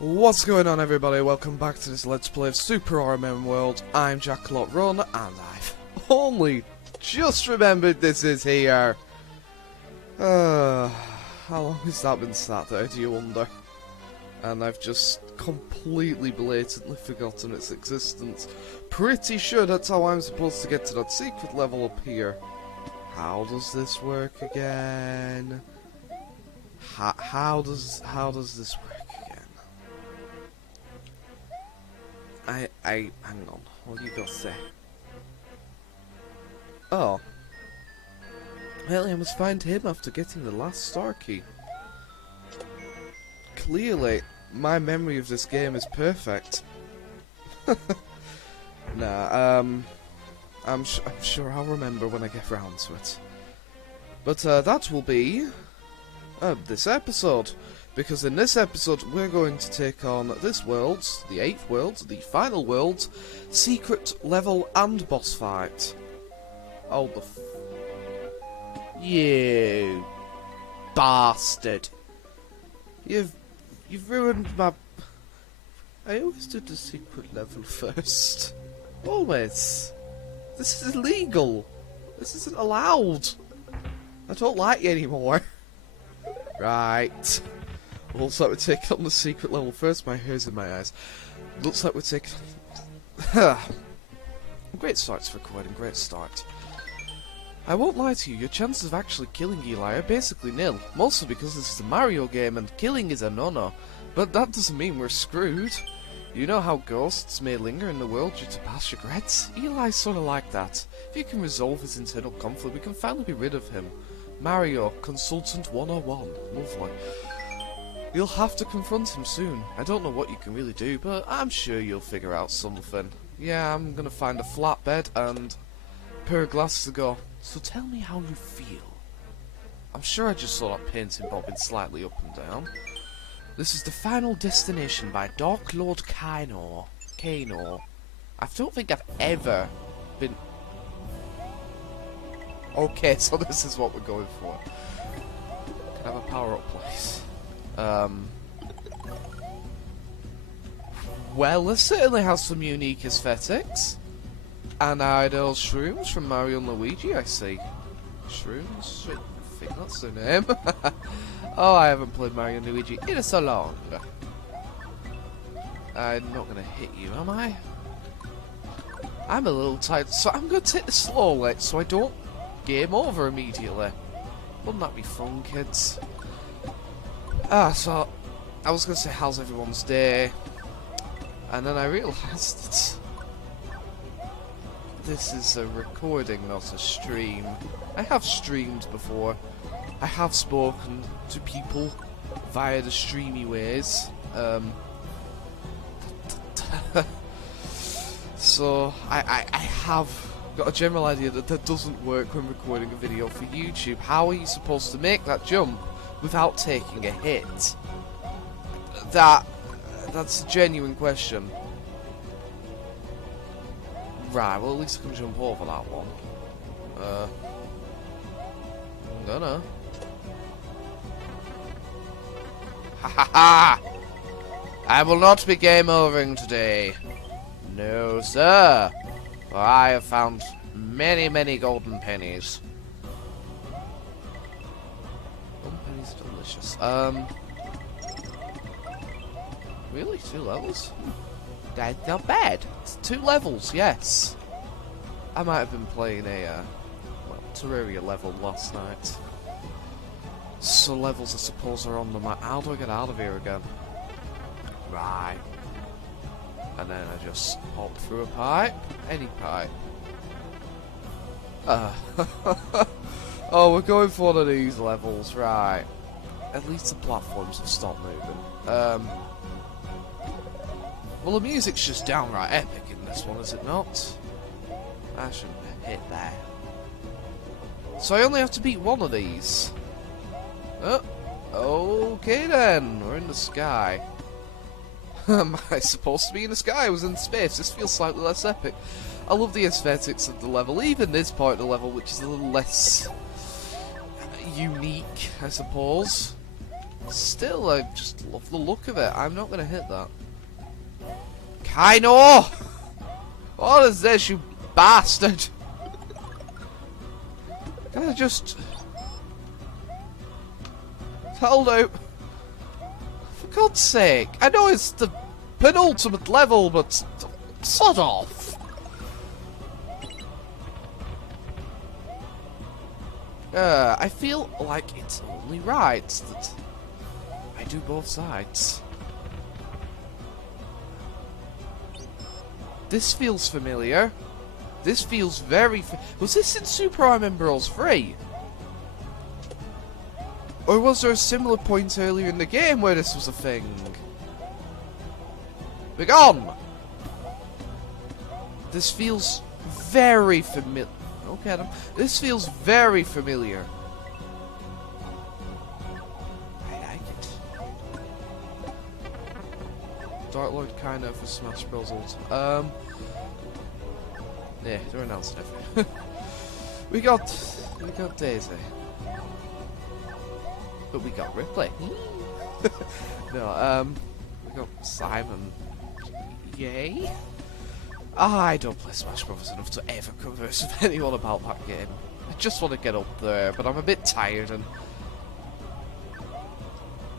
What's going on, everybody? Welcome back to this Let's Play of Super RMN World. I'm Jack-a-Lot Run, and I've only just remembered this is here. How long has that been sat there, do you wonder? And I've just completely blatantly forgotten its existence. Pretty sure that's how I'm supposed to get to that secret level up here. How does this work again? How does this work? hang on, what you got to say? Oh. Well, I must find him after getting the last star key. Clearly, my memory of this game is perfect. Nah, I'm sure I'll remember when I get round to it. But, that will be this episode. Because in this episode, we're going to take on this world's, the 8th world, the final world's, secret level and boss fight. Oh, you bastard. You've ruined my... I always did the secret level first. Always. This is illegal. This isn't allowed. I don't like you anymore. Right. Looks like we're taking on the secret level first. My hair's in my eyes. Looks like we're taking... Great start for recording, great start. I won't lie to you, your chances of actually killing Eli are basically nil. Mostly because this is a Mario game and killing is a no-no. But that doesn't mean we're screwed. You know how ghosts may linger in the world due to past regrets? Eli's sort of like that. If you can resolve his internal conflict, we can finally be rid of him. Mario, Consultant 101. Lovely. You'll have to confront him soon. I don't know what you can really do, but I'm sure you'll figure out something. Yeah, I'm gonna find a flatbed and a pair of glasses to go. So tell me how you feel. I'm sure I just saw that painting bobbing slightly up and down. This is the final destination by Dark Lord Kano. I don't think I've ever been... Okay, so this is what we're going for. Can I have a power-up, please? Well, this certainly has some unique aesthetics. Anidal Shrooms from Mario and Luigi, I see. Shrooms? I think that's their name. Oh, I haven't played Mario and Luigi in so long. I'm not gonna hit you, am I? I'm a little tired, so I'm gonna take this slowly so I don't game over immediately. Wouldn't that be fun, kids? So, I was going to say, how's everyone's day? And then I realised that this is a recording, not a stream. I have streamed before. I have spoken to people via the streamy ways. So, I have got a general idea that that doesn't work when recording a video for YouTube. How are you supposed to make that jump without taking a hit? That's a genuine question. Right, well, at least I can jump over that one. I'm gonna. Ha ha ha! I will not be game overing today. No, sir. For I have found many, many golden pennies. Golden pennies are delicious. Really? 2 levels? That's not bad. It's 2 levels, yes. I might have been playing a, Terraria level last night. So levels, I suppose, are on the map. How do I get out of here again? Right. And then I just hop through a pipe. Any pipe. Oh, we're going for one of these levels, right. At least the platforms have stopped moving. Well, the music's just downright epic in this one, is it not? I shouldn't hit that. So I only have to beat one of these. Oh, okay then. We're in the sky. Am I supposed to be in the sky? I was in space. This feels slightly less epic. I love the aesthetics of the level, even this part of the level, which is a little less unique, I suppose. Still, I just love the look of it. I'm not going to hit that. Kaino! What is this, you bastard? Can I just... Hold out. For God's sake. I know it's the penultimate level, but... Sod off. I feel like it's only right that I do both sides. This feels familiar. This feels very... Was this in Super RMN Bros 3? Or was there a similar point earlier in the game where this was a thing? Begone! This feels very familiar. Okay, Adam. This feels very familiar. I like it. Dark Lord kind of for Smash Bros. Yeah, they're announcing everything. we got Daisy, but we got Ripley. No, we got Simon. Yay. I don't play Smash Bros. Enough to ever converse with anyone about that game. I just want to get up there, but I'm a bit tired and...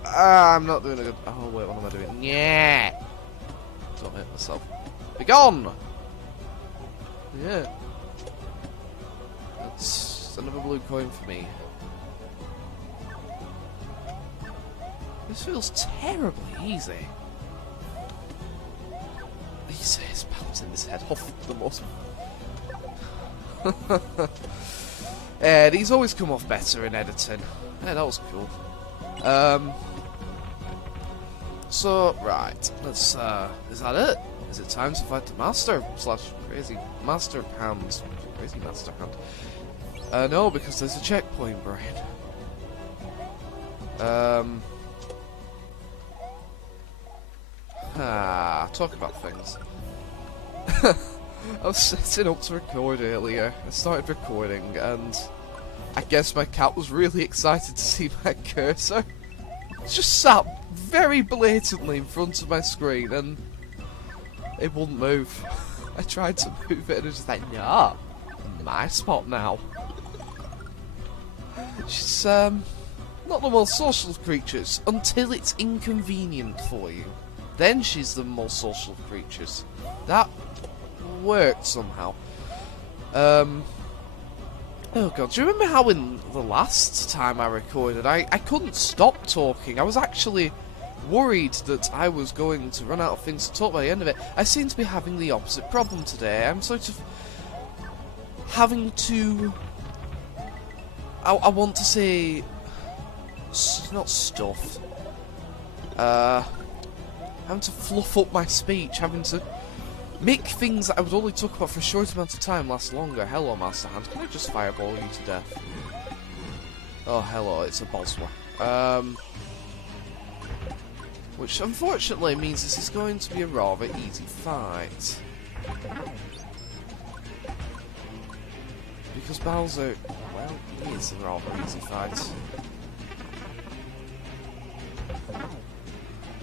I'm not doing a good... Oh wait, what am I doing? Yeah! Don't hit myself. Be gone! Yeah. That's another blue coin for me. This feels terribly easy. He says bouncing his head off the most. These always come off better in editing. Yeah, that was cool. So, right, let's, is that it? Is it time to fight the Master / Crazy Master Hand? Crazy Master Hand. No, because there's a checkpoint, Brian. Talk about things. I was setting up to record earlier. I started recording, and I guess my cat was really excited to see my cursor. It's just sat very blatantly in front of my screen, and it wouldn't move. I tried to move it, and it was just like, nah, my spot now. She's not the most social of creatures until it's inconvenient for you. Then she's the most social of creatures. That worked somehow. Oh god, do you remember how in the last time I recorded, I couldn't stop talking? I was actually worried that I was going to run out of things to talk by the end of it. I seem to be having the opposite problem today. I'm sort of having to... I want to say... not stuff. Having to fluff up my speech, having to make things that I would only talk about for a short amount of time last longer. Hello, Master Hand. Can I just fireball you to death? Oh, hello, it's a Bosworth. Which, unfortunately, means this is going to be a rather easy fight. Because Bowser, well, he is a rather easy fight.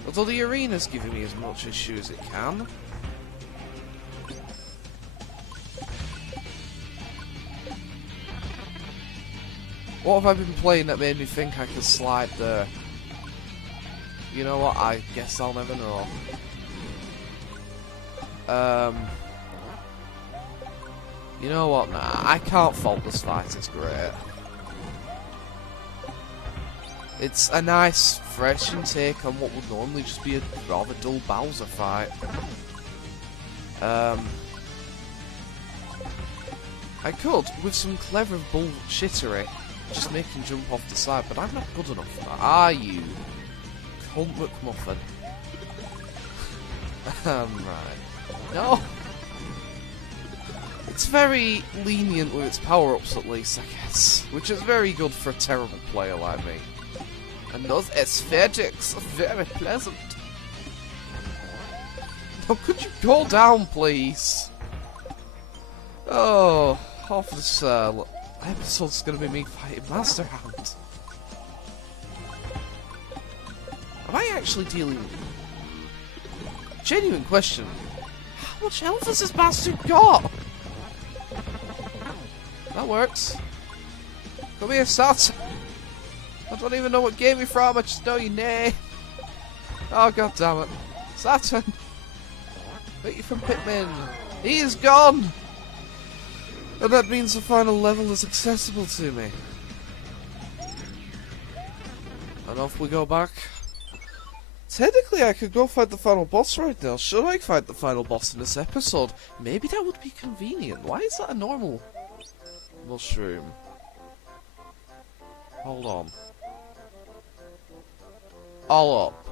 Although the arena's giving me as much issue as it can. What have I been playing that made me think I could slide there? You know what, I guess I'll never know. You know what, nah, I can't fault this fight, it's great. It's a nice, fresh take on what would normally just be a rather dull Bowser fight. I could, with some clever bullshittery, just make him jump off the side, but I'm not good enough for that, are you? Cunt McMuffin. Right. No! It's very lenient with its power-ups at least, I guess. Which is very good for a terrible player like me. And those aesthetics are very pleasant. Now, could you go down, please? Oh, half this episode's gonna be me fighting Master Hand. Am I actually dealing... Genuine question. How much health has this bastard got? That works. Come here, Sat. I don't even know what game you're from, I just know your name. Oh, god damn it. Saturn! But you're from Pikmin. He is gone! And that means the final level is accessible to me. And off we go back. Technically, I could go fight the final boss right now. Should I fight the final boss in this episode? Maybe that would be convenient. Why is that a normal mushroom? Hold on. All up.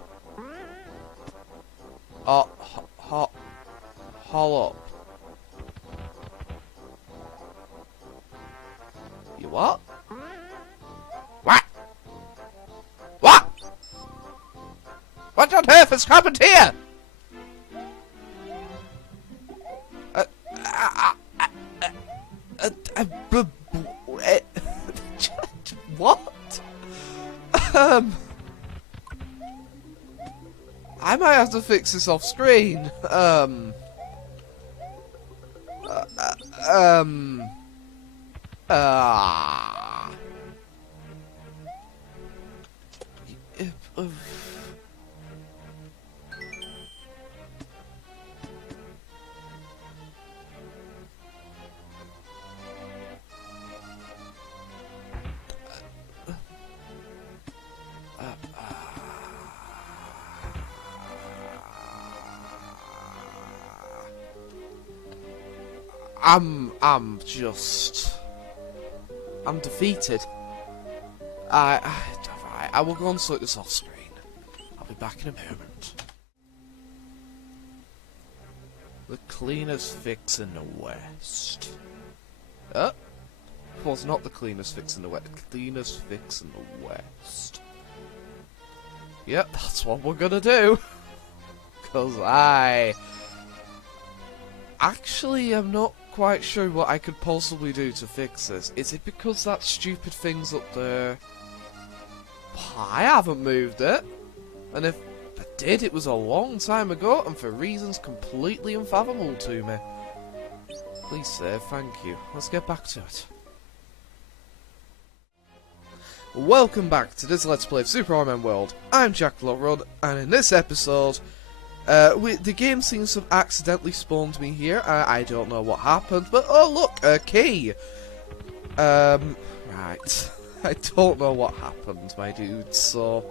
Haul up. You what? What? What? What on earth has happened here? What? I might have to fix this off screen. I'm defeated. I will go and sort this off screen. I'll be back in a moment. The cleanest fix in the West. Was not the cleanest fix in the West. The cleanest fix in the West. Yep, that's what we're gonna do. Because I actually am not quite sure what I could possibly do to fix this. Is it because that stupid thing's up there? I haven't moved it. And if I did, it was a long time ago and for reasons completely unfathomable to me. Please save, thank you. Let's get back to it. Welcome back to this Let's Play of Super RMN World. I'm Jack Lotrod, and in this episode, the game seems to have accidentally spawned me here. I don't know what happened, but oh look, a key! Right. I don't know what happened, my dude, so...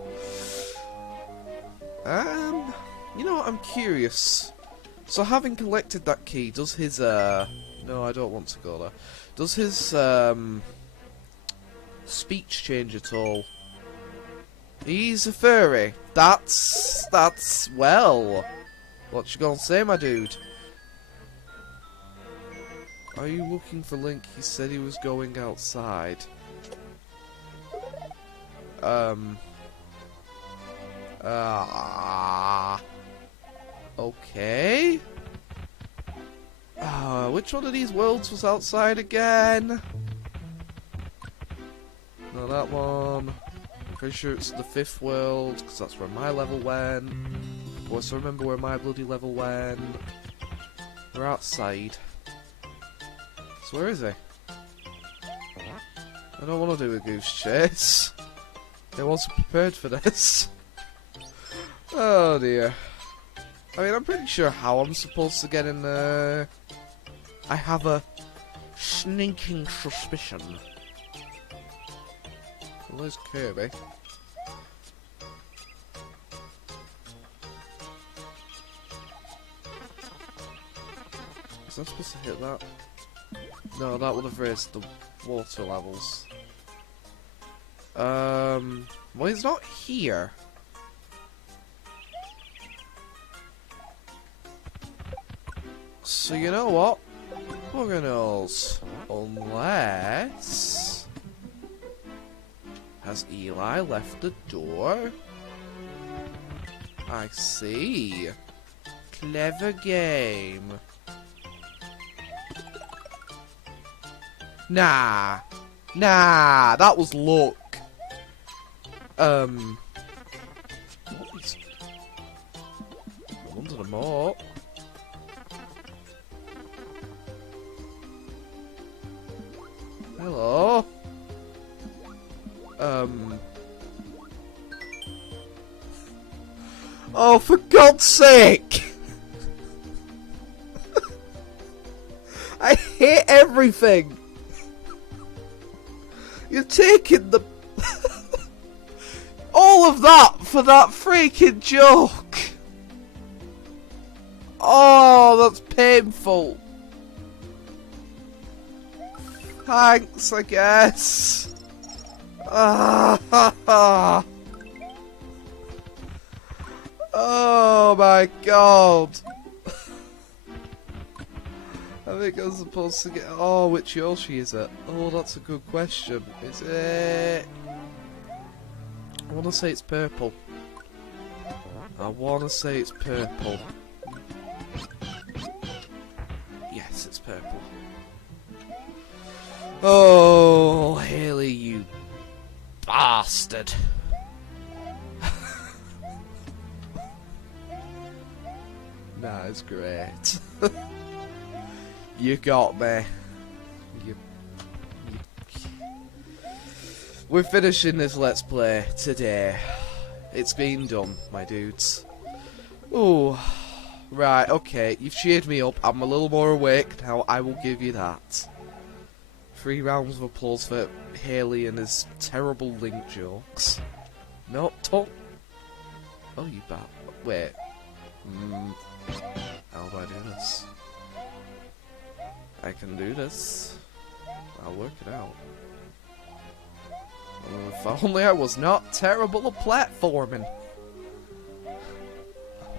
you know what, I'm curious. So having collected that key, does his, no, I don't want to go there. Does his, speech change at all? He's a furry. That's, well... What you gonna say, my dude? Are you looking for Link? He said he was going outside. Okay. Which one of these worlds was outside again? No, that one. Pretty sure it's the 5th world, because that's where my level went. Of course, I remember where my bloody level went. We're outside. So where is he? I don't want to do a goose chase. I wasn't prepared for this. Oh dear. I mean, I'm pretty sure how I'm supposed to get in there. I have a sneaking suspicion. Well, there's Kirby. Was I supposed to hit that? No, that would have raised the water levels. Well, he's not here. So you know what? Buggernos. Unless... Has Eli left the door? I see. Clever game. Nah. Nah, that was luck. What is an emote. Hello? Oh, for God's sake! I hate everything! You're taking the... all of that for that freaking joke! Oh, that's painful. Thanks, I guess. Ah, oh my God. I think I'm supposed to get... oh, which Yoshi is it? Oh, that's a good question. Is it... I want to say it's purple. I want to say it's purple. Yes, it's purple. Oh, Haley, you bastard. Nah, it's great. You got me. We're finishing this Let's Play today. It's been done, my dudes. Ooh. Right, okay, you've cheered me up. I'm a little more awake now, I will give you that. 3 rounds of applause for Haley and his terrible Link jokes. No, don't. Oh, you bat. Wait. How do I do this? I can do this. I'll work it out. If only I was not terrible at platforming. Am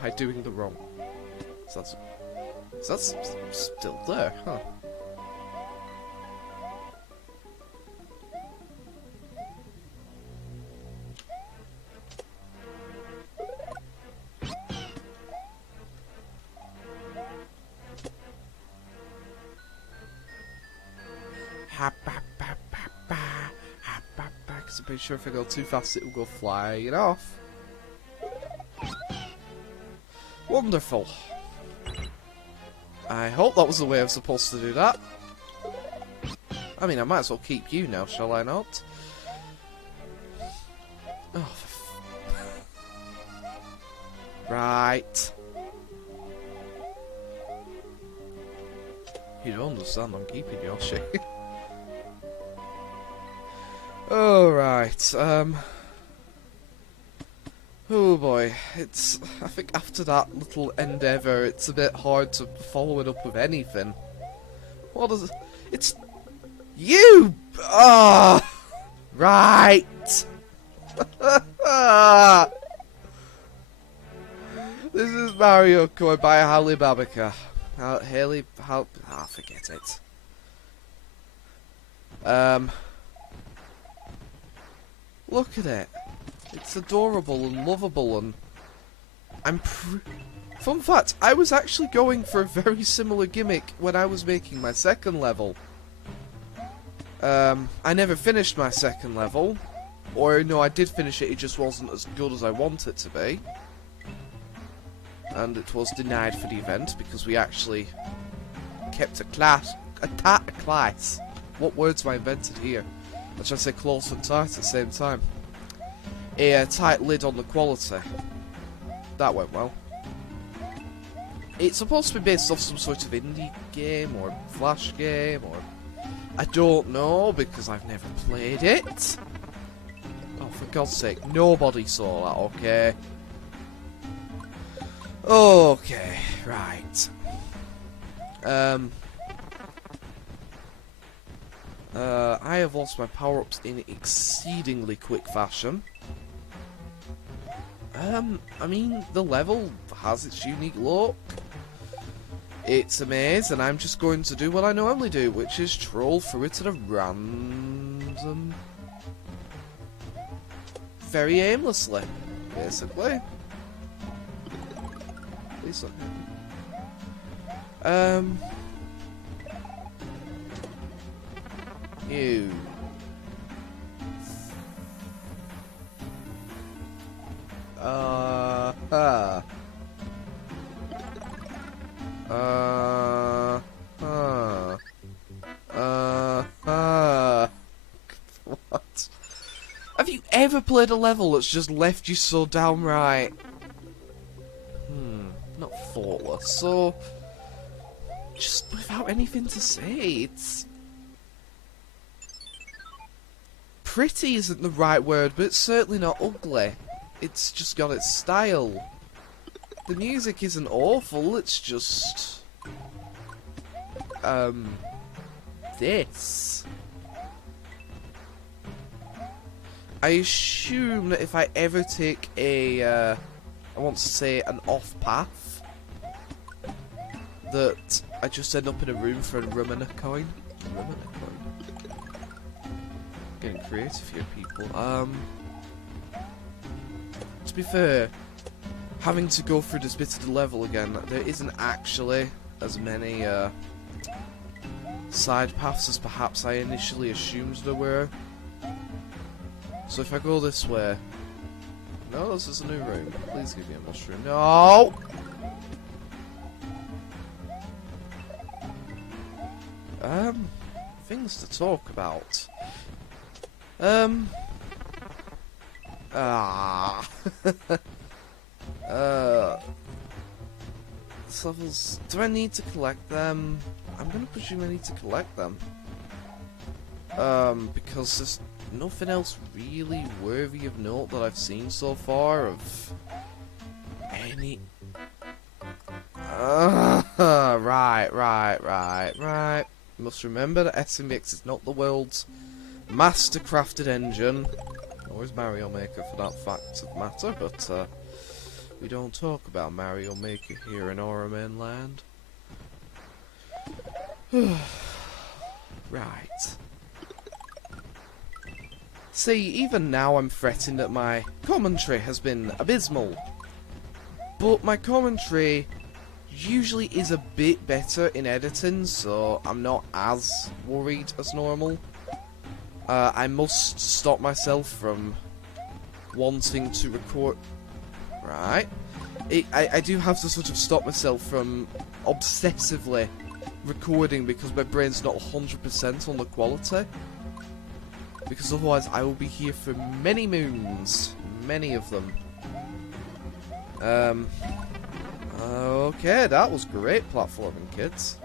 I doing the wrong? Is that still there? Huh. Because I'm pretty sure if I go too fast it will go flying off. Wonderful. I hope that was the way I was supposed to do that. I mean, I might as well keep you now, shall I not? Oh, right. You don't understand, I'm keeping Yoshi. Alright, oh boy, it's... I think after that little endeavour, it's a bit hard to follow it up with anything. What is it? It's... you! Ah! Right! This is Mario going by Halle Babica. Haley... forget it. Look at it. It's adorable and lovable and... Fun fact, I was actually going for a very similar gimmick when I was making my second level. I never finished my second level. Or, no, I did finish it, it just wasn't as good as I want it to be. And it was denied for the event because we actually kept a class. What words have I invented here? I should say close and tight at the same time. A tight lid on the quality. That went well. It's supposed to be based off some sort of indie game or flash game or... I don't know because I've never played it. Oh, for God's sake, nobody saw that, okay? Okay, right. I have lost my power-ups in exceedingly quick fashion. I mean, the level has its unique look. It's a maze, and I'm just going to do what I normally do, which is troll through it at a random... very aimlessly, basically. Please don't... Ew. Have you ever played a level that's just left you so downright... not thoughtless, so... just without anything to say, it's... pretty isn't the right word, but it's certainly not ugly. It's just got its style. The music isn't awful, it's just... this. I assume that if I ever take a, I want to say an off path, that I just end up in a room for a RMN coin. Getting creative here, people. To be fair, having to go through this bit of the level again, there isn't actually as many side paths as perhaps I initially assumed there were. So if I go this way... no, this is a new room. Please give me a mushroom. No! Things to talk about. These levels... do I need to collect them? I'm gonna presume I need to collect them. Because there's nothing else really worthy of note that I've seen so far of any... right. You must remember that SMX is not the world's master-crafted engine, nor is Mario Maker for that fact of matter, but we don't talk about Mario Maker here in RMN land. Right. See, even now I'm fretting that my commentary has been abysmal. But my commentary usually is a bit better in editing, so I'm not as worried as normal. I must stop myself from wanting to record... right. I do have to sort of stop myself from obsessively recording because my brain's not 100% on the quality. Because otherwise I will be here for many moons. Many of them. Okay, that was great platforming, kids.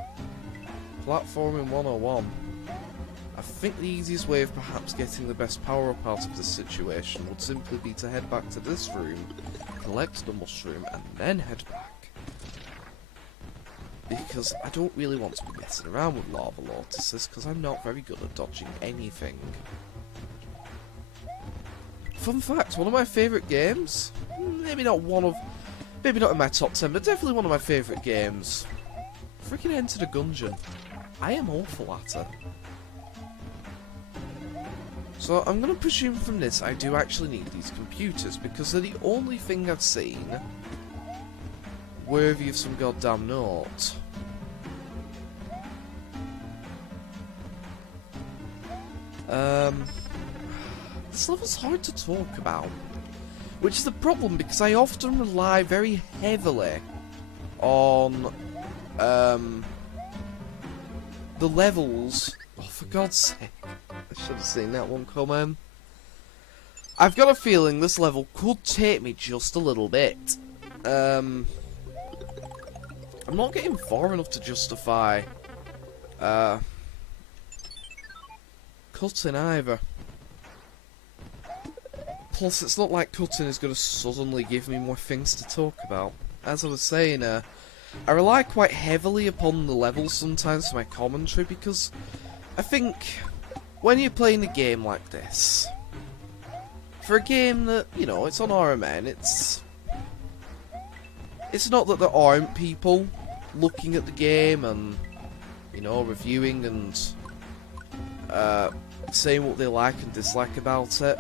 Platforming 101. I think the easiest way of perhaps getting the best power-up out of this situation would simply be to head back to this room, collect the mushroom, and then head back. Because I don't really want to be messing around with lava lotuses, because I'm not very good at dodging anything. Fun fact, one of my favourite games, maybe not in my top 10, but definitely one of my favourite games. Freaking Enter the Gungeon. I am awful at it. So I'm going to presume from this I do actually need these computers, because they're the only thing I've seen worthy of some goddamn note. This level's hard to talk about. Which is the problem, because I often rely very heavily on the levels. Oh, for God's sake. I should have seen that one coming. I've got a feeling this level could take me just a little bit. I'm not getting far enough to justify cutting either. Plus, it's not like cutting is going to suddenly give me more things to talk about. As I was saying, I rely quite heavily upon the levels sometimes for my commentary, because I think when you're playing a game like this, for a game that, you know, it's on RMN, it's not that there aren't people looking at the game and, you know, reviewing and saying what they like and dislike about it.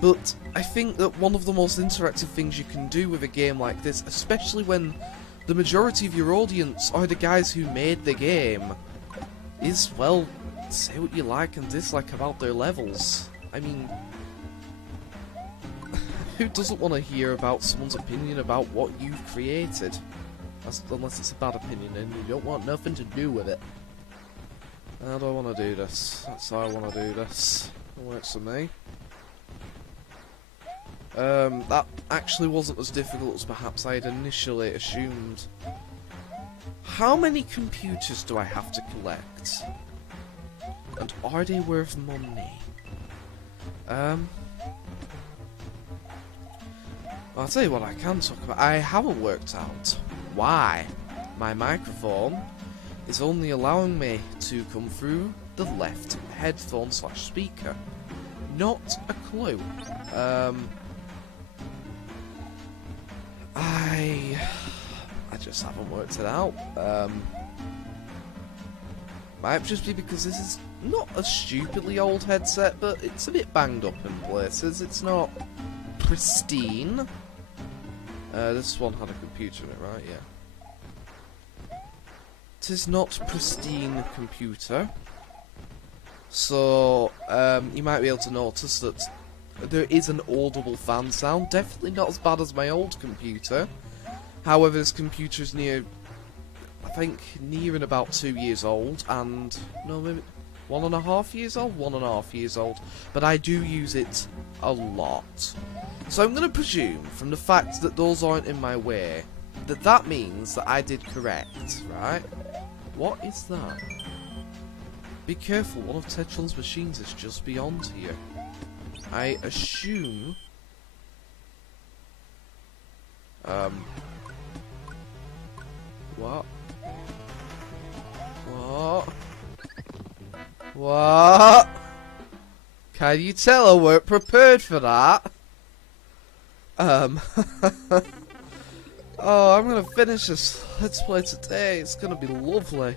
But I think that one of the most interactive things you can do with a game like this, especially when the majority of your audience are the guys who made the game, is, well, say what you like and dislike about their levels. I mean, who doesn't want to hear about someone's opinion about what you've created? Unless it's a bad opinion and you don't want nothing to do with it. How do I want to do this? That's how I want to do this. It works for me. That actually wasn't as difficult as perhaps I had initially assumed. How many computers do I have to collect? And are they worth money? I'll tell you what I can talk about. I haven't worked out why my microphone is only allowing me to come through the left headphone / speaker. Not a clue. I just haven't worked it out. Might just be because this is not a stupidly old headset, but it's a bit banged up in places. It's not pristine. This one had a computer in it, right? Yeah. It is not pristine computer. So, you might be able to notice that there is an audible fan sound. Definitely not as bad as my old computer. However, this computer is near about 2 years old, and no, maybe 1.5 years old. 1.5 years old. But I do use it a lot. So I'm going to presume, from the fact that those aren't in my way, that means that I did correct, right? What is that? Be careful, one of Tetron's machines is just beyond here. I assume... What? What? What? Can you tell I weren't prepared for that? Oh, I'm gonna finish this Let's Play today. It's gonna be lovely.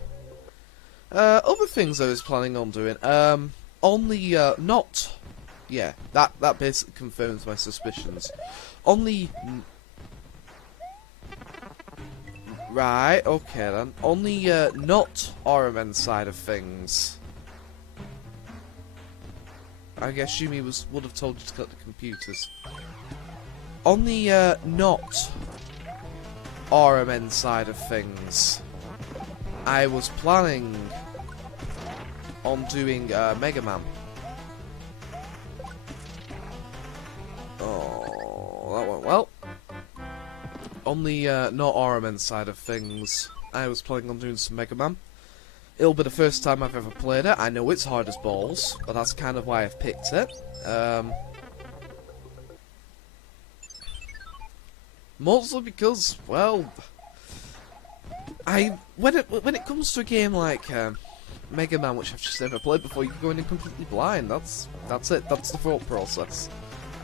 Other things I was planning on doing. Yeah, that basically confirms my suspicions. Right, okay then. On the not RMN side of things, I guess Shumi would have told you to cut the computers. On the not RMN side of things, I was planning on doing Mega Man. Oh, that went well. On the not RMN side of things, I was planning on doing some Mega Man. It'll be the first time I've ever played it. I know it's hard as balls, but that's kind of why I've picked it. Mostly because, well, when it comes to a game like Mega Man, which I've just never played before, you can go in completely blind. That's it. That's the thought process.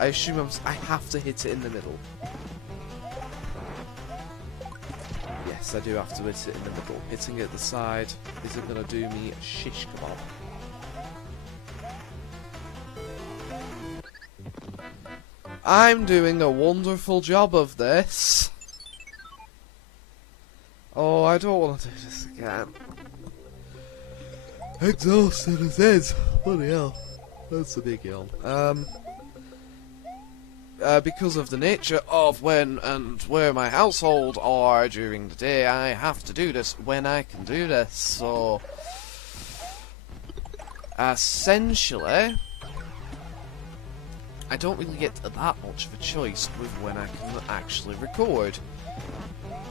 I assume I have to hit it in the middle. Yes, I do have to hit it in the middle. Hitting it at the side isn't going to do me a shish kebab. I'm doing a wonderful job of this. Oh, I don't want to do this again. Exhausted as is. Bloody hell. That's a big yawn. Because of the nature of when and where my household are during the day, I have to do this when I can do this. So, essentially, I don't really get that much of a choice with when I can actually record.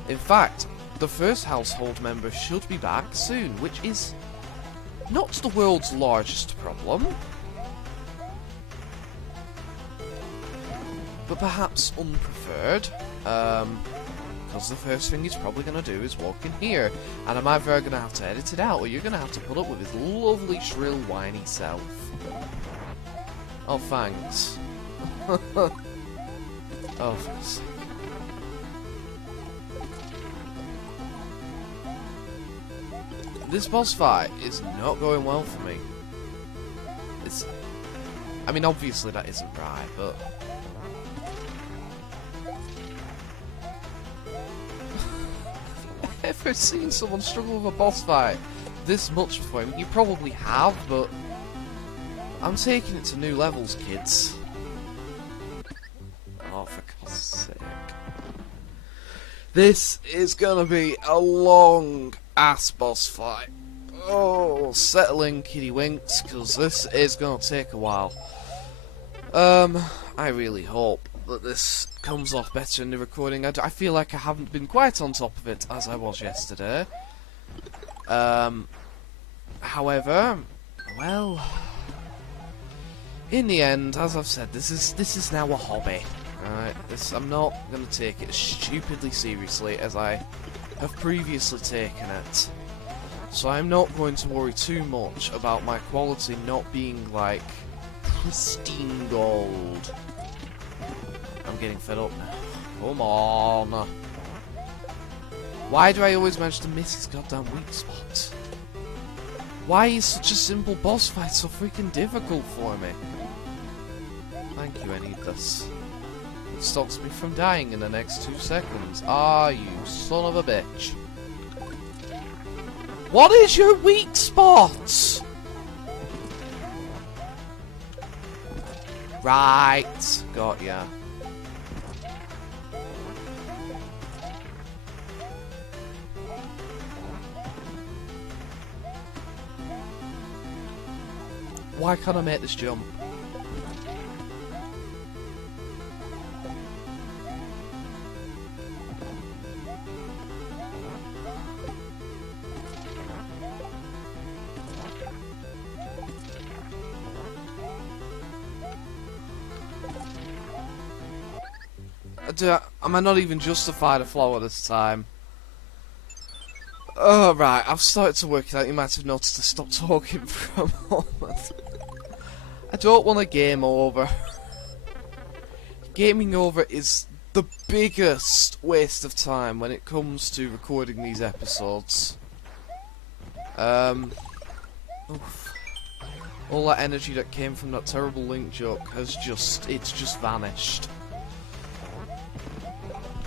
In fact, the first household member should be back soon, which is not the world's largest problem, but perhaps unpreferred, because the first thing he's probably going to do is walk in here, and I'm either going to have to edit it out, or you're going to have to put up with his lovely, shrill, whiny self. Oh, thanks. Oh, thanks. This boss fight is not going well for me. I mean, obviously that isn't right, but... Have you ever seen someone struggle with a boss fight this much before? I mean, you probably have, but... I'm taking it to new levels, kids. Oh, for God's sake. This is gonna be a long-ass boss fight. Oh, settle in, kitty winks, because this is gonna take a while. I really hope that this comes off better in the recording. I feel like I haven't been quite on top of it as I was yesterday. However, well, in the end, as I've said, this is now a hobby. Alright, I'm not going to take it as stupidly seriously as I have previously taken it. So I'm not going to worry too much about my quality not being like pristine gold. I'm getting fed up now. Come on. Why do I always manage to miss his goddamn weak spot? Why is such a simple boss fight so freaking difficult for me? Thank you, I need this. It stops me from dying in the next 2 seconds. Ah, you son of a bitch. What is your weak spot? Right, got ya. Why can't I make this jump? Am I not even justified a flower this time? Oh, right, I've started to work it out. You might have noticed I stopped talking for a moment. I don't want a game over. Gaming over is the biggest waste of time when it comes to recording these episodes. Oof. All that energy that came from that terrible Link joke has just vanished.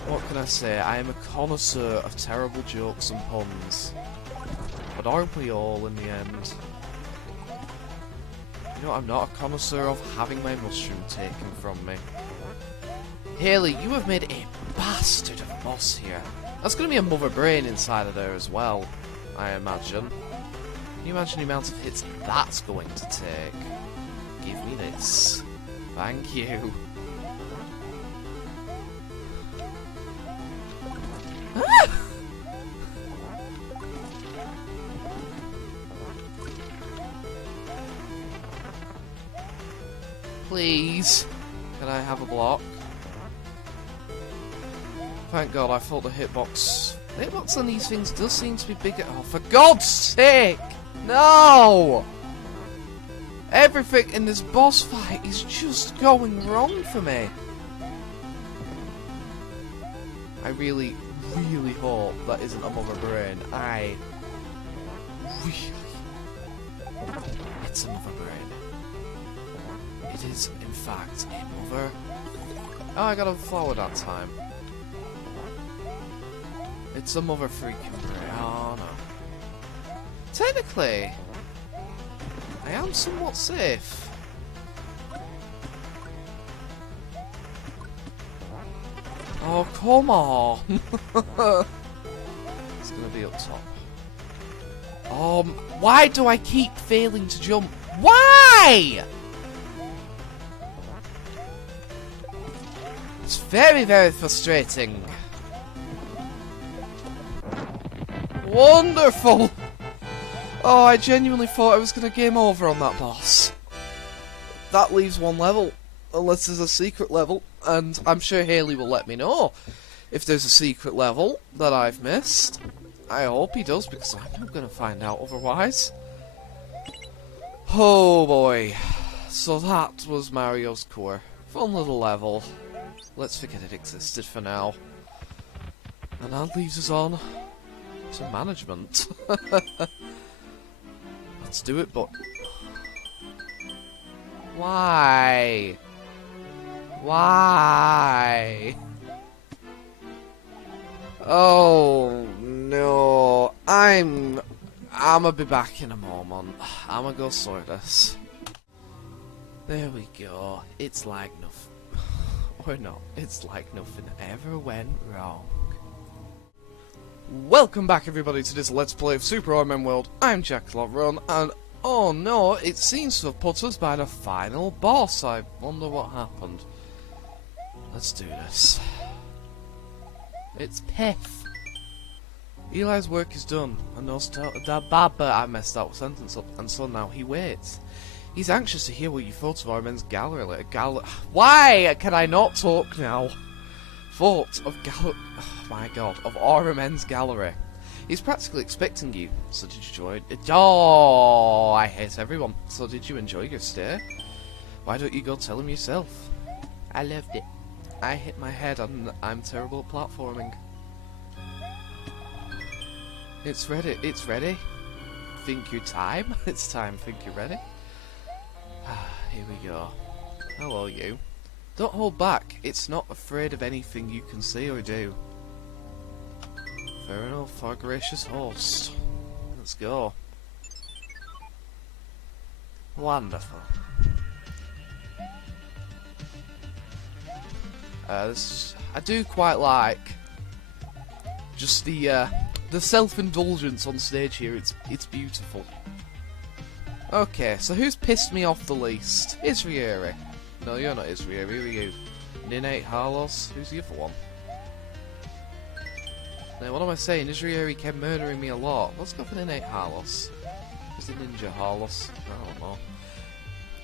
What can I say? I am a connoisseur of terrible jokes and puns. But aren't we all in the end? You know, I'm not a connoisseur of having my mushroom taken from me. Haley, you have made a bastard of a boss here. There's going to be a mother brain inside of there as well, I imagine. Can you imagine the amount of hits that's going to take? Give me this. Thank you. Please, can I have a block? Thank God, I thought the hitbox on these things does seem to be bigger. Oh, for God's sake! No! Everything in this boss fight is just going wrong for me. I really hope that isn't a mother brain. It's a mother brain. It is, in fact, a mother. Oh, I got a flower that time. It's a mother freaking brain. Oh no. Technically, I am somewhat safe. Oh, come on! It's gonna be up top. Why do I keep failing to jump? Why?! It's very frustrating. Wonderful! Oh, I genuinely thought I was gonna game over on that boss. That leaves one level. Unless there's a secret level, and I'm sure Haley will let me know if there's a secret level that I've missed. I hope he does, because I'm not going to find out otherwise. Oh boy. So that was Mario's core. Fun little level. Let's forget it existed for now. And that leaves us on to management. Let's do it, but... Why? Why? Oh no, I'm gonna be back in a moment. I'm gonna go sort this. There we go. It's like nothing. Or not. It's like nothing ever went wrong. Welcome back, everybody, to this Let's Play of Super RMN World. I'm Jack Run, and oh no, it seems to have put us by the final boss. I wonder what happened. Let's do this. It's Piff. Eli's work is done, and I messed that sentence up, and so now he waits. He's anxious to hear what you thought of RMN's gallery. Why can I not talk now? Thought of oh my god, of RMN's gallery. He's practically expecting you. So did you enjoy it? Oh, I hate everyone. So did you enjoy your stay? Why don't you go tell him yourself? I loved it. I hit my head and I'm terrible at platforming. It's ready. It's ready. Think your time? It's time. Think you're ready? Here we go. Hello, you. Don't hold back. It's not afraid of anything you can see or do. Fair enough, our gracious host. Let's go. Wonderful. I do quite like just the self-indulgence on stage here. It's beautiful. Okay, so who's pissed me off the least? Israeri. No, you're not Israeri. Who are you? Ninate Harlos. Who's the other one? Now, what am I saying? Israeri kept murdering me a lot. Let's go for Ninate Harlos. Who's the Ninja Harlos? I don't know.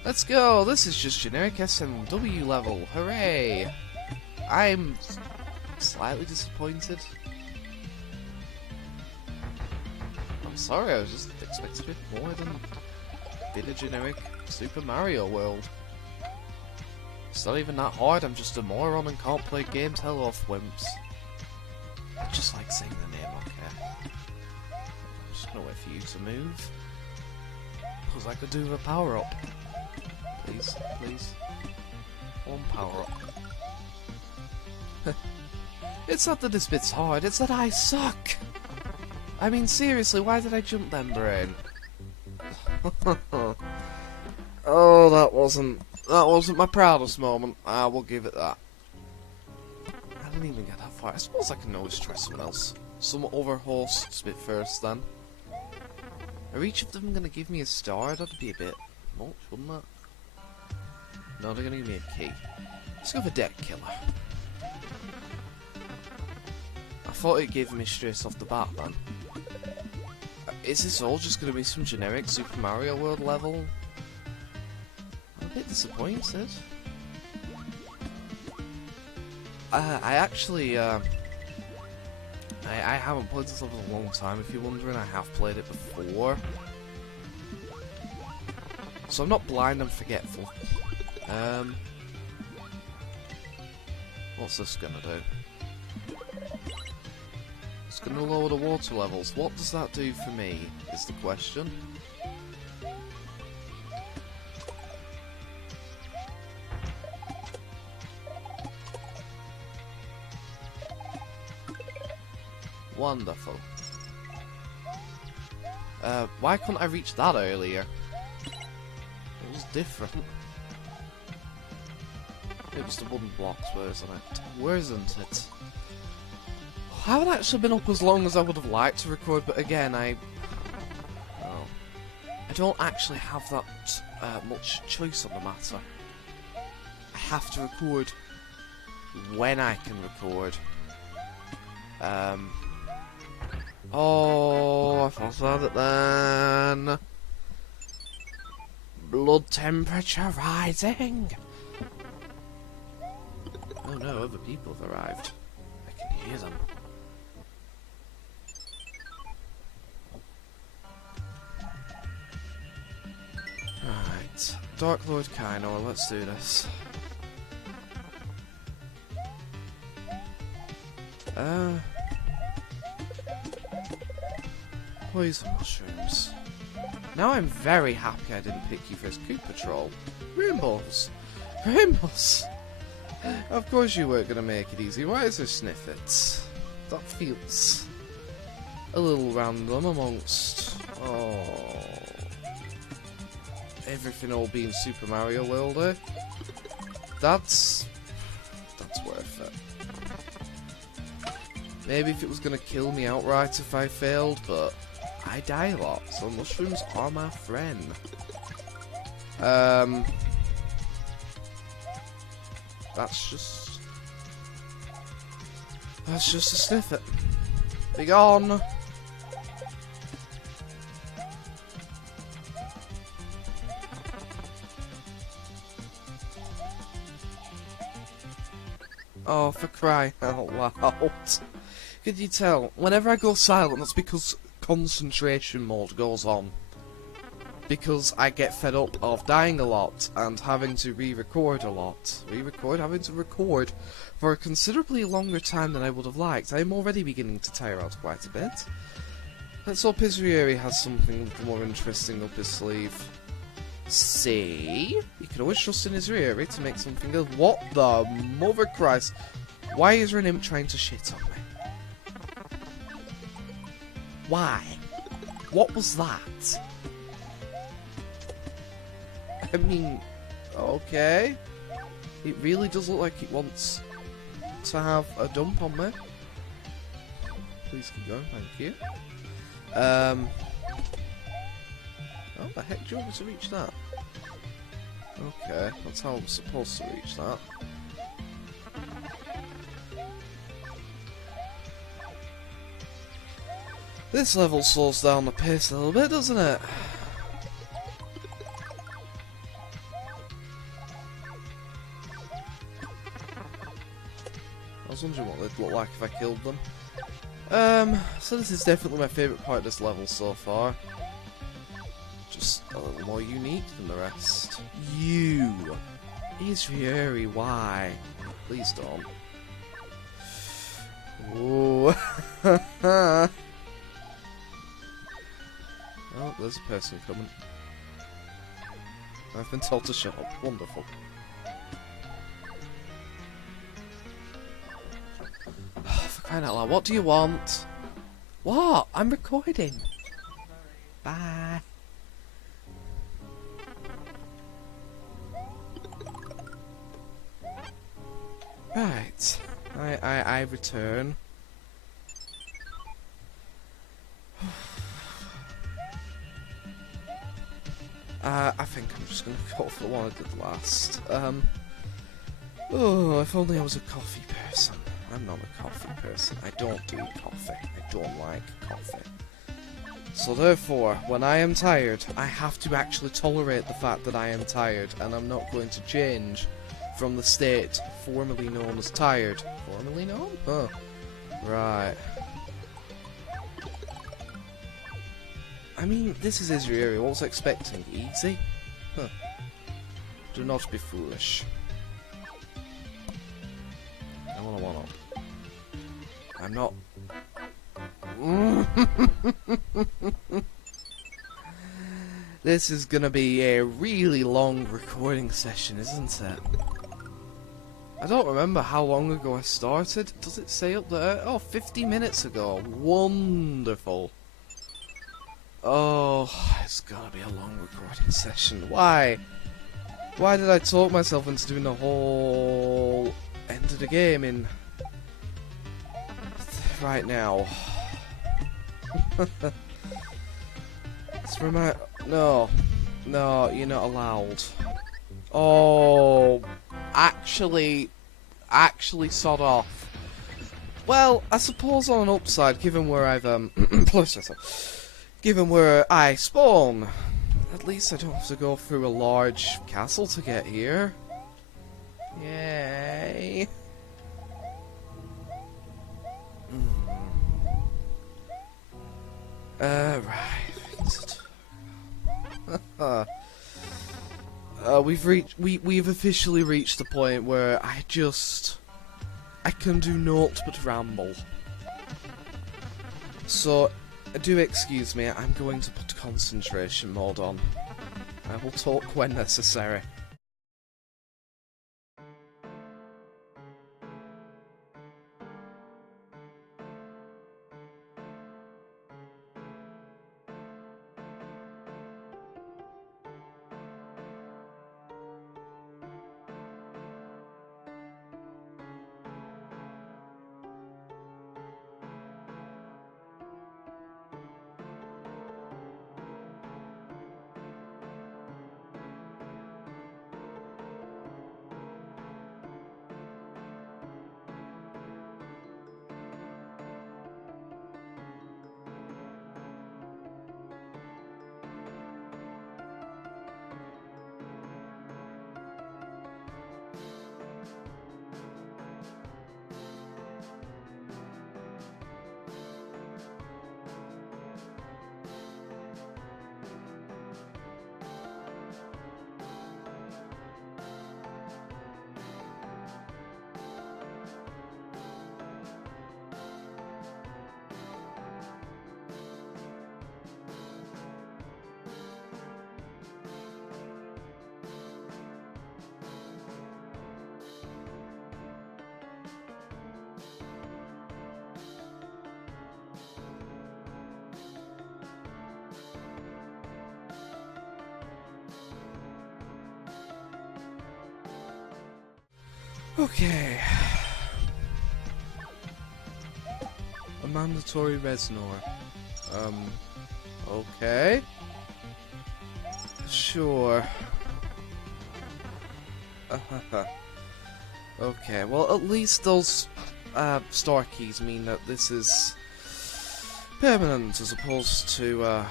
Let's go. This is just generic SMW level. Hooray! I'm slightly disappointed. I'm sorry, I was just expecting a bit more than a generic Super Mario World. It's not even that hard, I'm just a moron and can't play games. Hello, wimps. I just like saying the name, okay. I'm just gonna wait for you to move. Because I could do with a power up. Please, please. One power up. It's not that this bit's hard, it's that I suck! I mean, seriously, why did I jump then, brain? Oh, that wasn't my proudest moment. I will give it that. I didn't even get that far. I suppose I can always try someone else. Some other host spit first, then. Are each of them gonna give me a star? That'd be a bit much, wouldn't it? No, they're gonna give me a key. Let's go for Deck Killer. I thought it gave me straight off the bat, then. Is this all just gonna be some generic Super Mario World level? I'm a bit disappointed. I actually, I haven't played this level in a long time, if you're wondering. I have played it before. So I'm not blind and forgetful. What's this gonna do? It's gonna lower the water levels. What does that do for me, is the question. Wonderful. Why couldn't I reach that earlier? It was different. It was the wooden blocks, where isn't it? I haven't actually been up as long as I would have liked to record, but again, I don't actually have that much choice on the matter. I have to record when I can record. Oh, I thought I had it then. Blood temperature rising. Oh no, other people have arrived. I can hear them. Alright, Dark Lord Kainor, let's do this. Poison mushrooms. Now I'm very happy I didn't pick you for his Coup Patrol. Rainbows! Rainbows! Of course you weren't gonna make it easy. Why is there Sniffits? That feels a little random amongst everything all being Super Mario World, eh? That's worth it. Maybe if it was gonna kill me outright if I failed, but I die a lot, so mushrooms are my friend. That's just That's just a sniff it. Be gone. Oh, for crying out loud. Could you tell? Whenever I go silent, that's because concentration mode goes on. Because I get fed up of dying a lot and having to re-record a lot. Having to record for a considerably longer time than I would have liked. I am already beginning to tire out quite a bit. Let's hope Israeli has something a little more interesting up his sleeve. See? You can always trust in Israeli to make something else. What the mother Christ? Why is there an imp trying to shit on me? Why? What was that? I mean, okay. It really does look like it wants to have a dump on me. Please keep going, thank you. How the heck do you want me to reach that? Okay, that's how I'm supposed to reach that. This level slows down the pace a little bit, doesn't it? I was wondering what they'd look like if I killed them. So this is definitely my favourite part of this level so far. Just a little more unique than the rest. You! Israeli, why? Please don't. Ooh. Oh, there's a person coming. I've been told to shut up. Wonderful. For crying out loud, what do you want? What? I'm recording. Bye. Right. I return. I think I'm just gonna go for the one I did last. Oh, if only I was a coffee person. I'm not a coffee person. I don't do coffee. I don't like coffee. So therefore, when I am tired, I have to actually tolerate the fact that I am tired, and I'm not going to change from the state formerly known as tired. Formerly known? Huh. Right. I mean, this is Israeli. What was I expecting? Easy? Huh. Do not be foolish. I want to one-up. I'm not... This is gonna be a really long recording session, isn't it? I don't remember how long ago I started. Does it say up there? Oh, 50 minutes ago. Wonderful. Oh, it's gonna be a long recording session. Why? Why did I talk myself into doing the whole end of the game in... right now? It's remind... No. No, you're not allowed. Oh... Actually sod off. Well, I suppose on an upside, given where I've, plus myself, given where I spawn, at least I don't have to go through a large castle to get here. Yay. Right. We've officially reached the point where I can do naught but ramble. So, do excuse me, I'm going to put concentration mode on. I will talk when necessary. Okay. A mandatory Reznor. Okay. Sure. Okay, well, at least those star keys mean that this is permanent as opposed to,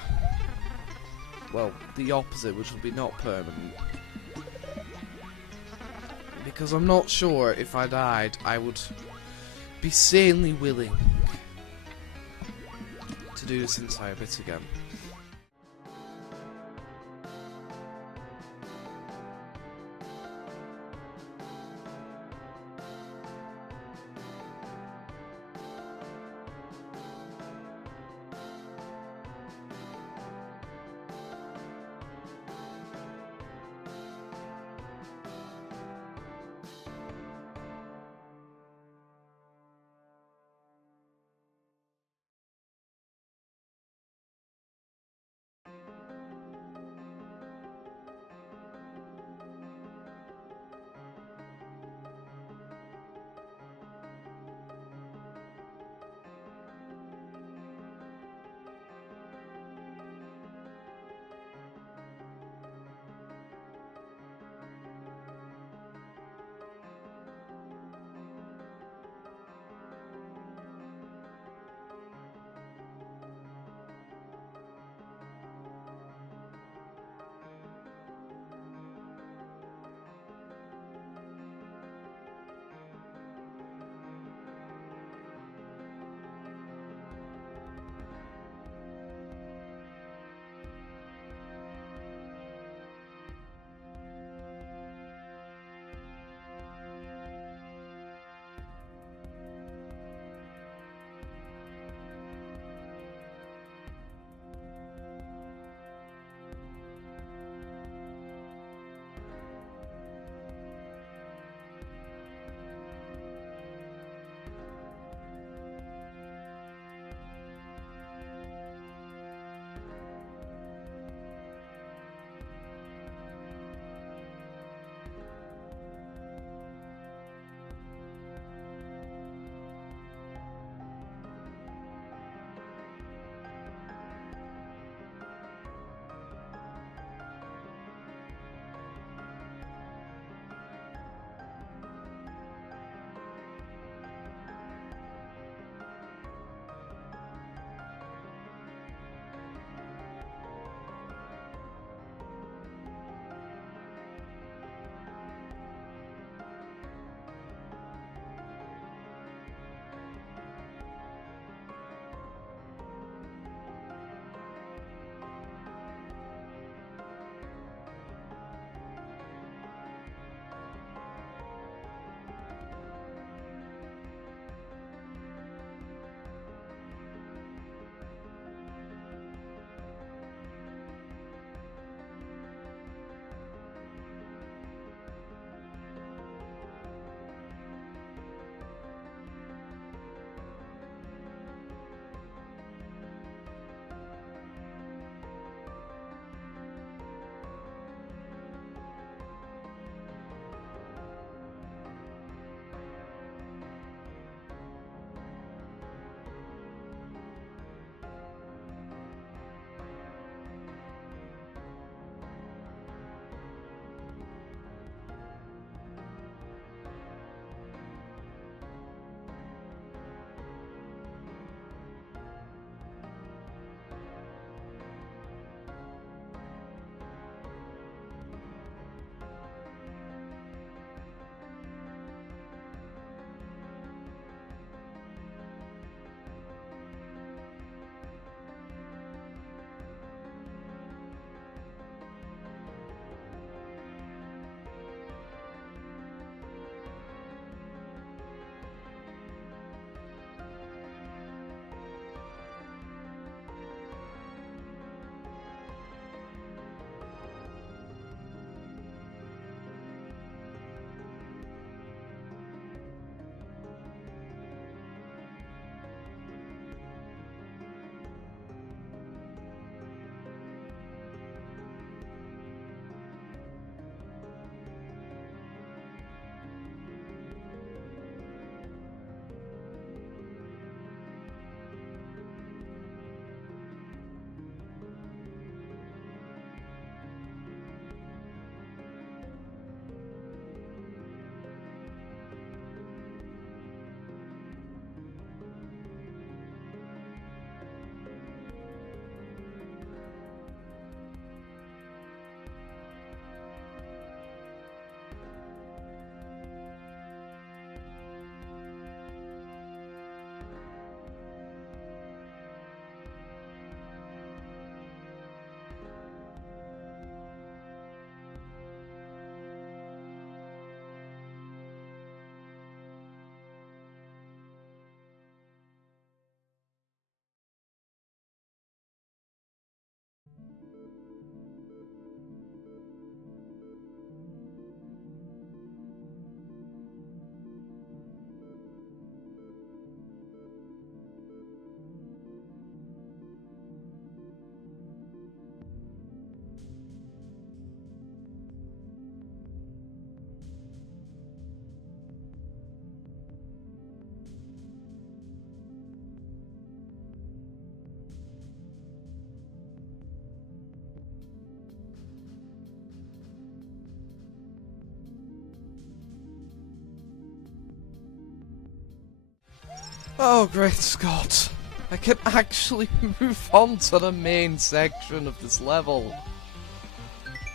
well, the opposite, which would be not permanent. Because I'm not sure if I died, I would be sanely willing to do this entire bit again. Oh, great Scott. I can actually move on to the main section of this level.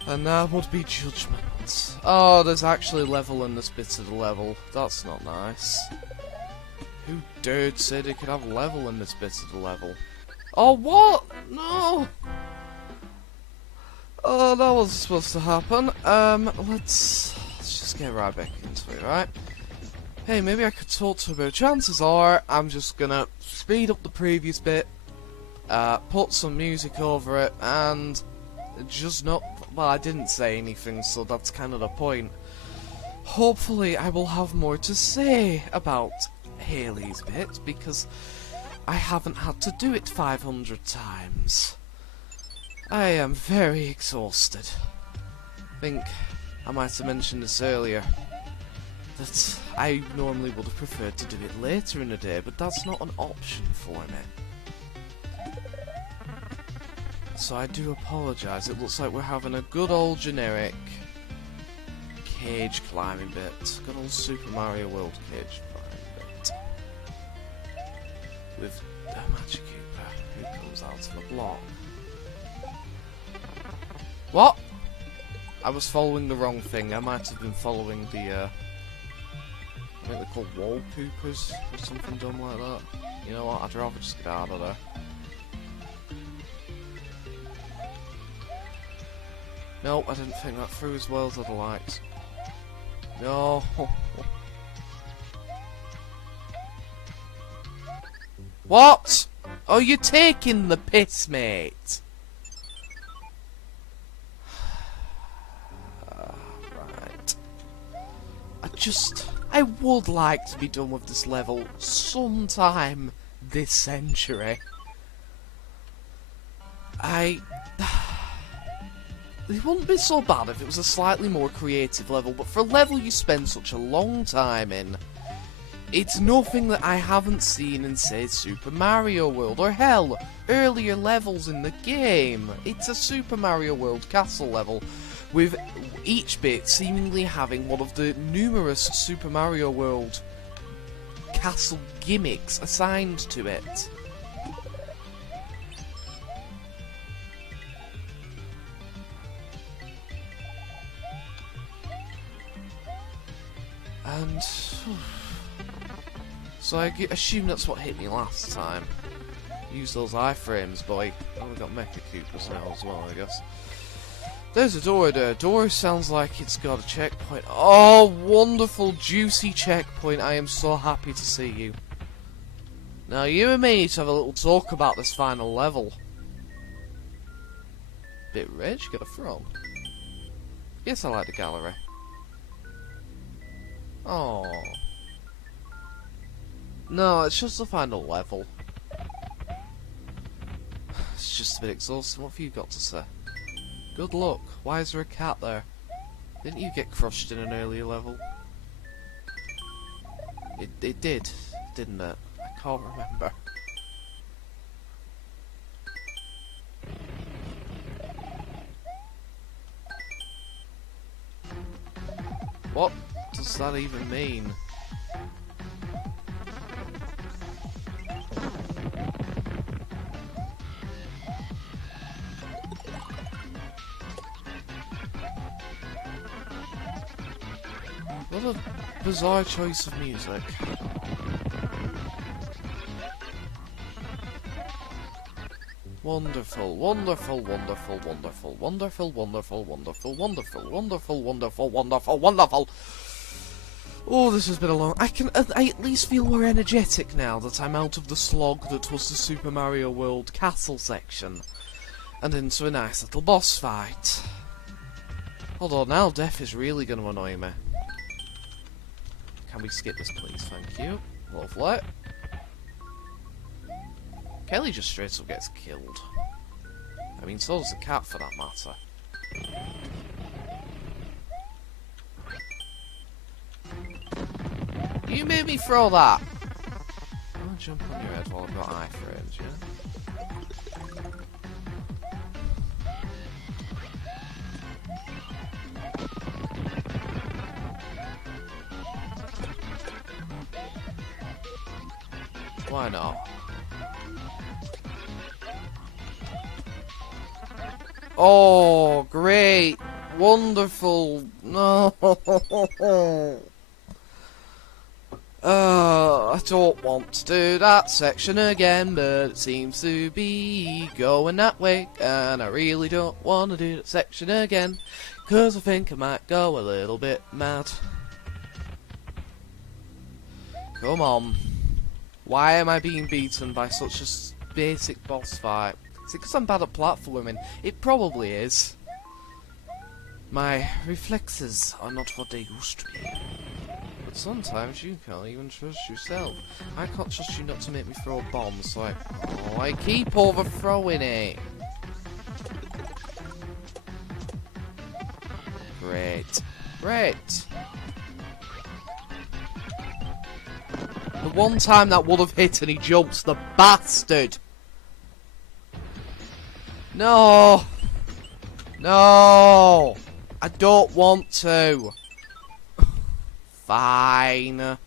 And that would be Judgment. Oh, there's actually level in this bit of the level. That's not nice. Who dared say they could have level in this bit of the level? Oh, what? No! Oh, that wasn't supposed to happen. Let's just get right back into it, right? Hey, maybe I could talk to her, but chances are I'm just gonna speed up the previous bit, put some music over it, and just not... Well, I didn't say anything, so that's kind of the point. Hopefully I will have more to say about Haley's bit, because I haven't had to do it 500 times. I am very exhausted. I think I might have mentioned this earlier, that I normally would have preferred to do it later in the day, but that's not an option for me. So I do apologise. It looks like we're having a good old generic cage climbing bit. Good old Super Mario World cage climbing bit. With the Magic Koopa who comes out of the block. What? I was following the wrong thing. I might have been following the, I think they're called wall Koopas or something dumb like that. You know what? I'd rather just get out of there. Nope, I didn't think that through as well as I'd liked. No. What? Oh, you're taking the piss, mate. Right. I would like to be done with this level sometime this century. It wouldn't be so bad if it was a slightly more creative level, but for a level you spend such a long time in, it's nothing that I haven't seen in, say, Super Mario World, or hell, earlier levels in the game. It's a Super Mario World castle level, with each bit seemingly having one of the numerous Super Mario World castle gimmicks assigned to it. And so I assume that's what hit me last time. Use those iframes, boy. Oh, we got Mecha Koopas now as well, I guess. There's a door there. Door sounds like it's got a checkpoint. Oh, wonderful, juicy checkpoint. I am so happy to see you. Now, you and me need to have a little talk about this final level. Bit rich, get a from. Yes, I like the gallery. Oh. No, it's just the final level. It's just a bit exhausting. What have you got to say? Good luck. Why is there a cat there? Didn't you get crushed in an earlier level? It did, didn't it? I can't remember. What does that even mean? What a bizarre choice of music. Wonderful, wonderful, wonderful, wonderful, wonderful, wonderful, wonderful, wonderful, wonderful, wonderful, wonderful, wonderful. Oh, this has been a long... I at least feel more energetic now that I'm out of the slog that was the Super Mario World castle section, and into a nice little boss fight. Although now death is really going to annoy me. Can we skip this, please? Thank you. Lovely. Kelly just straight up gets killed. I mean, so does the cat, for that matter. You made me throw that! I'll jump on your head while I've got iframes, yeah? Why not? Oh, great. Wonderful. No. I don't want to do that section again, but it seems to be going that way, and I really don't want to do that section again, 'cause I think I might go a little bit mad. Come on. Why am I being beaten by such a basic boss fight? Is it 'cause I'm bad at platforming? It probably is. My reflexes are not what they used to be. But sometimes you can't even trust yourself. I can't trust you not to make me throw a bomb, so I keep overthrowing it. Great. Great. The one time that would have hit and he jumps, the bastard! No! No! I don't want to. Fine.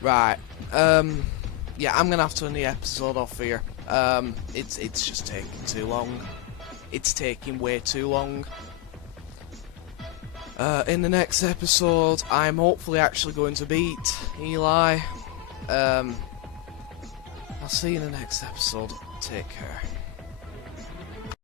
Right. Yeah, I'm gonna have to end the episode off here. It's just taking too long. It's taking way too long. In the next episode, I'm hopefully actually going to beat Eli. I'll see you in the next episode. Take care.